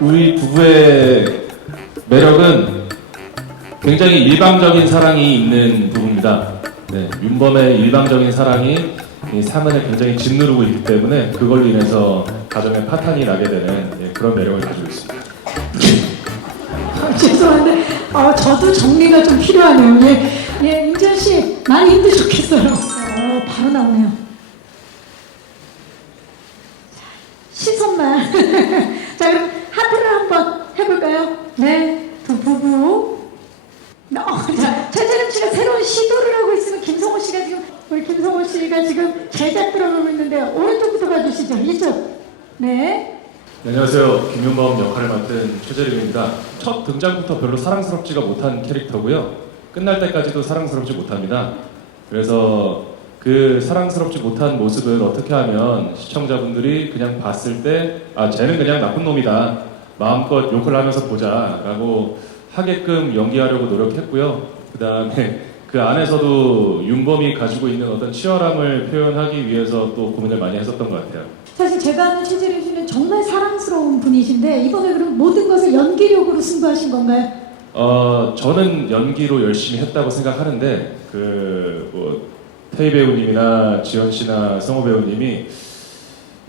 우리 부부의 매력은 굉장히 일방적인 사랑이 있는 부부입니다. 네, 윤범의 일방적인 사랑이 이 사면에 굉장히 짓누르고 있기 때문에 그걸로 인해서 가정에 파탄이 나게 되는 예, 그런 매력을 가지고 있습니다. 아, 죄송한데 어, 저도 정리가 좀 필요하네요. 예, 예, 임지현 씨 많이 힘드셨겠어요. 어, 바로 나오네요. 자, 시선만. 자, 그럼 하트를 한번 해볼까요? 네, 두 부부. 최재림 씨가 새로운 시도를 하고 있으면 김성호 씨가 지금 우리 김성호 씨가 지금 제작 들어가고 있는데요. 오른쪽부터 봐주시죠. 이쪽. 네. 네, 안녕하세요. 김윤범 역할을 맡은 최재림입니다. 첫 등장부터 별로 사랑스럽지가 못한 캐릭터고요. 끝날 때까지도 사랑스럽지 못합니다. 그래서 그 사랑스럽지 못한 모습을 어떻게 하면 시청자분들이 그냥 봤을 때, 아, 쟤는 그냥 나쁜 놈이다. 마음껏 욕을 하면서 보자. 라고 하게끔 연기하려고 노력했고요. 그 다음에 그 안에서도 윤범이 가지고 있는 어떤 치열함을 표현하기 위해서 또 고민을 많이 했었던 것 같아요. 사실 제가 아는 최재림 씨는 정말 사랑스러운 분이신데 이번에 그럼 모든 것을 연기력으로 승부하신 건가요? 어, 저는 연기로 열심히 했다고 생각하는데, 그, 뭐, 태희 배우님이나 지연 씨나 성호 배우님이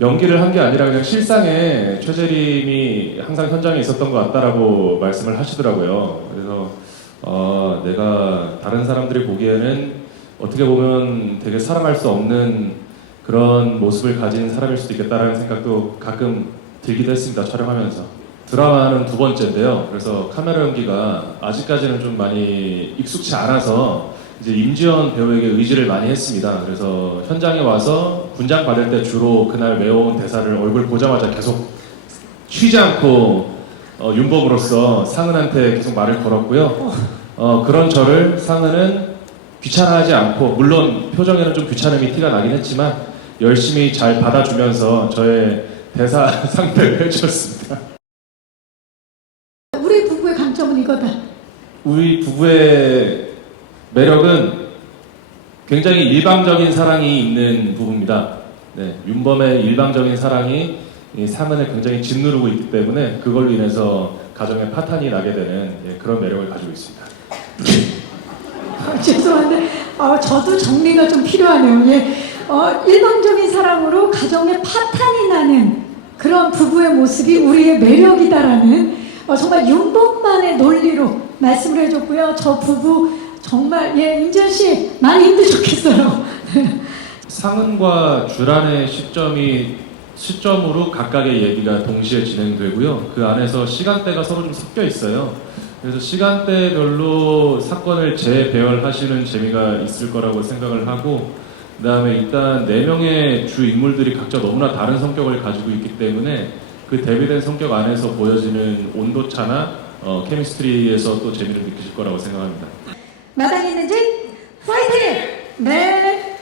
연기를 한 게 아니라 그냥 실상에 최재림이 항상 현장에 있었던 것 같다라고 말씀을 하시더라고요. 그래서, 어, 내가 다른 사람들이 보기에는 어떻게 보면 되게 사랑할 수 없는 그런 모습을 가진 사람일 수도 있겠다라는 생각도 가끔 들기도 했습니다, 촬영하면서. 드라마는 두 번째인데요. 그래서 카메라 연기가 아직까지는 좀 많이 익숙치 않아서 이제 임지연 배우에게 의지를 많이 했습니다. 그래서 현장에 와서 분장 받을 때 주로 그날 외워온 대사를 얼굴 보자마자 계속 쉬지 않고 어, 윤범으로서 상은한테 계속 말을 걸었고요. 어, 그런 저를 상은은 귀찮아하지 않고 물론 표정에는 좀 귀찮음이 티가 나긴 했지만 열심히 잘 받아주면서 저의 대사 상대를 해줬습니다. 우리 부부의 강점은 이거다. 우리 부부의 매력은 굉장히 일방적인 사랑이 있는 부부입니다. 네, 윤범의 일방적인 사랑이 이 사면에 굉장히 짓누르고 있기 때문에 그걸로 인해서 가정에 파탄이 나게 되는 예, 그런 매력을 가지고 있습니다. 아, 죄송한데 어, 저도 정리가 좀 필요하네요. 예, 어, 일방적인 사랑으로 가정에 파탄이 나는 그런 부부의 모습이 우리의 매력이다라는 어, 정말 윤범만의 논리로 말씀을 해줬고요. 저 부부 정말 예, 임지현 씨 많이 힘드셨겠어요. 상은과 주란의 시점이 시점으로 각각의 얘기가 동시에 진행되고요. 그 안에서 시간대가 서로 좀 섞여 있어요. 그래서 시간대별로 사건을 재배열하시는 재미가 있을 거라고 생각을 하고, 그 다음에 일단 네 명의 주 인물들이 각자 너무나 다른 성격을 가지고 있기 때문에 그 대비된 성격 안에서 보여지는 온도 차나 어, 케미스트리에서 또 재미를 느끼실 거라고 생각합니다. 마당에 있는 집 파이팅! 네.